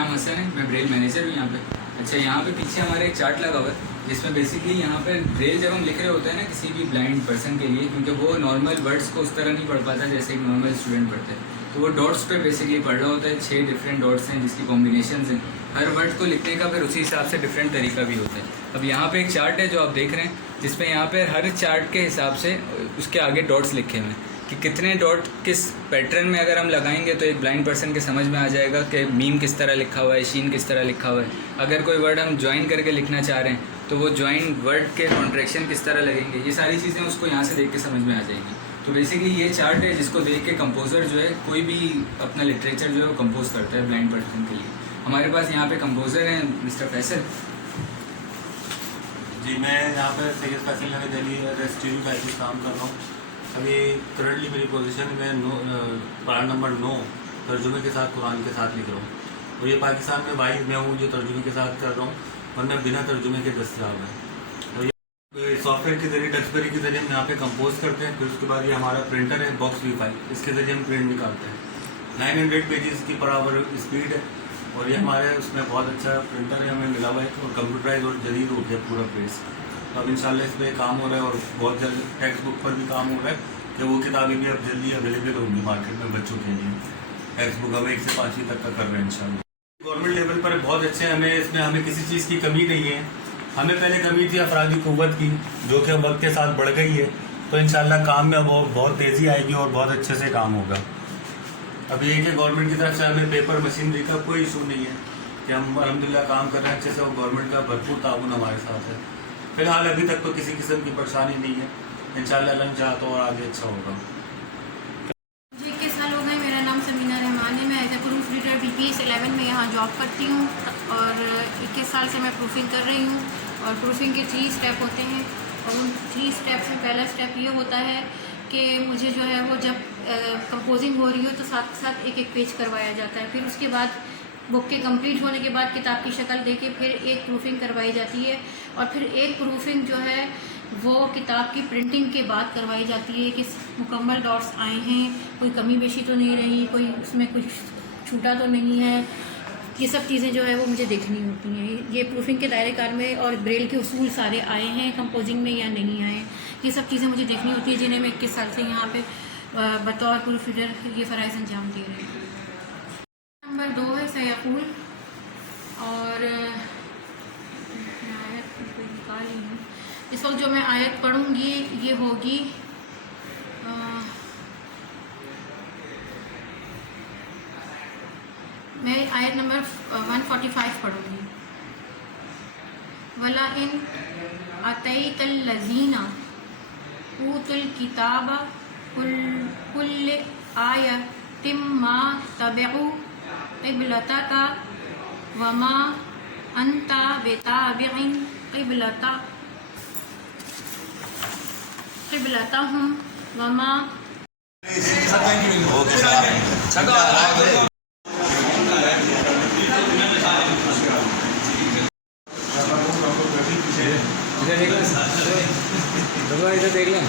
नाम हसन है, मैं ब्रेल मैनेजर हूँ यहाँ पे। अच्छा, यहाँ पे पीछे हमारे एक चार्ट लगा हुआ है जिसमें बेसिकली यहाँ पर ब्रेल जब हम लिख रहे होते हैं ना किसी भी ब्लाइंड पर्सन के लिए, क्योंकि वो नॉर्मल वर्ड्स को उस तरह नहीं पढ़ पाता जैसे एक नॉर्मल स्टूडेंट पढ़ते हैं, तो वो डॉट्स पे बेसिकली पढ़ रहा होता है। 6 डिफरेंट डॉट्स हैं जिसकी कॉम्बिनेशन हैं। हर वर्ड को लिखने का फिर उसी हिसाब से डिफरेंट तरीका भी होता है। अब यहाँ पे एक चार्ट है जो आप देख रहे हैं, जिसमें यहाँ पे हर चार्ट के हिसाब से उसके आगे डॉट्स लिखे हुए हैं कि कितने डॉट किस पैटर्न में अगर हम लगाएंगे तो एक ब्लाइंड पर्सन के समझ में आ जाएगा कि मीम किस तरह लिखा हुआ है, शीन किस तरह लिखा हुआ है। अगर कोई वर्ड हम ज्वाइन करके लिखना चाह रहे हैं तो वो ज्वाइन वर्ड के कॉन्ट्रैक्शन किस तरह लगेंगे, ये सारी चीज़ें उसको यहाँ से देख के समझ में आ जाएगी। तो बेसिकली ये चार्ट है जिसको देख के कंपोज़र जो है कोई भी अपना लिटरेचर जो है वो कंपोज करता है ब्लाइंड पर्सन के लिए। हमारे पास यहाँ पे कंपोज़र हैं मिस्टर फैसल जी। मैं यहाँ पर सैयद फैसल नवी दिल्ली स्टूडियो का काम कर रहा हूँ। अभी करंटली मेरी पोजीशन में पारा नंबर 9 तर्जुमे के साथ कुरान के साथ लिख रहा हूँ, और ये पाकिस्तान में वाइज मैं हूँ जो तर्जुमे के साथ कर रहा हूँ, वरना बिना तर्जुमे के दस्तयाब है। और ये सॉफ्टवेयर के जरिए डक्सबेरी के जरिए हम यहाँ पे कंपोज करते हैं। फिर उसके बाद ये हमारा प्रिंटर है बॉक्स V5, इसके जरिए हम प्रिंट निकालते हैं। 900 पेजेस की पर आवर स्पीड है, और ये हमारे उसमें बहुत अच्छा प्रिंटर है हमें मिला हुआ है, और कंप्यूटराइज और जदीद हो गया पूरा प्रेस। तो अब इंशाल्लाह इस पर काम हो रहा है, और बहुत जल्द टेक्स्ट बुक पर भी काम हो रहा है कि वो किताबें भी अब जल्दी अवेलेबल होंगी मार्केट में बच्चों के लिए। टेक्स्ट बुक हम 1 से 5वीं तक का कर रहे हैं इंशाल्लाह। गवर्नमेंट लेवल पर बहुत अच्छे हैं, हमें किसी चीज़ की कमी नहीं है। हमें पहले कमी थी अफरादी क़ुव्वत की, जो कि वक्त के साथ बढ़ गई है। तो इंशाल्लाह काम में अब बहुत तेज़ी आएगी और बहुत अच्छे से काम होगा। अब ये कि गवर्नमेंट की तरफ से हमें पेपर मशीनरी का कोई इशू नहीं है कि हम अल्हम्दुलिल्लाह काम कर रहे हैं अच्छे से, और गवर्नमेंट का भरपूर ताउन हमारे साथ है। फिलहाल अभी तक तो किसी किस्म की परेशानी नहीं है, इंशाल्लाह अल्लाह चाहा तो और आगे अच्छा होगा। मुझे 21 साल हो गए। मेरा नाम समीना रहमान है। मैं as a proof reader BPS 11 में यहाँ जॉब करती हूँ, और 21 साल से मैं प्रूफिंग कर रही हूँ। और प्रूफिंग के 3 स्टेप होते हैं, और उन 3 स्टेप्स में पहला स्टेप ये होता है कि मुझे जो है वो जब कंपोजिंग हो रही हो तो साथ साथ एक एक पेज करवाया जाता है। फिर उसके बाद बुक के कंप्लीट होने के बाद किताब की शक्ल देके फिर एक प्रूफिंग करवाई जाती है, और फिर एक प्रूफिंग जो है वो किताब की प्रिंटिंग के बाद करवाई जाती है कि मुकम्मल डॉट्स आए हैं, कोई कमी बेशी तो नहीं रही, कोई उसमें कुछ छूटा तो नहीं है। ये सब चीज़ें जो है वो मुझे देखनी होती हैं। ये प्रूफिंग के दायरे कार में, और ब्रेल के उसूल सारे आए हैं कंपोजिंग में या नहीं आए, ये सब चीज़ें मुझे देखनी होती है, जिन्हें मैं 21 साल से यहाँ पे बतौर प्रूफ रीडर ये फ़राइज़ अंजाम दे रही हूँ। नंबर 2 है सयाकुल, और आयत निकाली हूँ। इस वक्त जो मैं आयत पढ़ूँगी ये होगी मैं आयत नंबर 145 पढ़ूँगी। वला इन अतैतल लज़ीना ऊतुल किताबा कुल्ल आयतिम मा तबउ क़िबलतका वमा अंता बेताबिइन क़िबलतहुम वमा। इधर देख लें।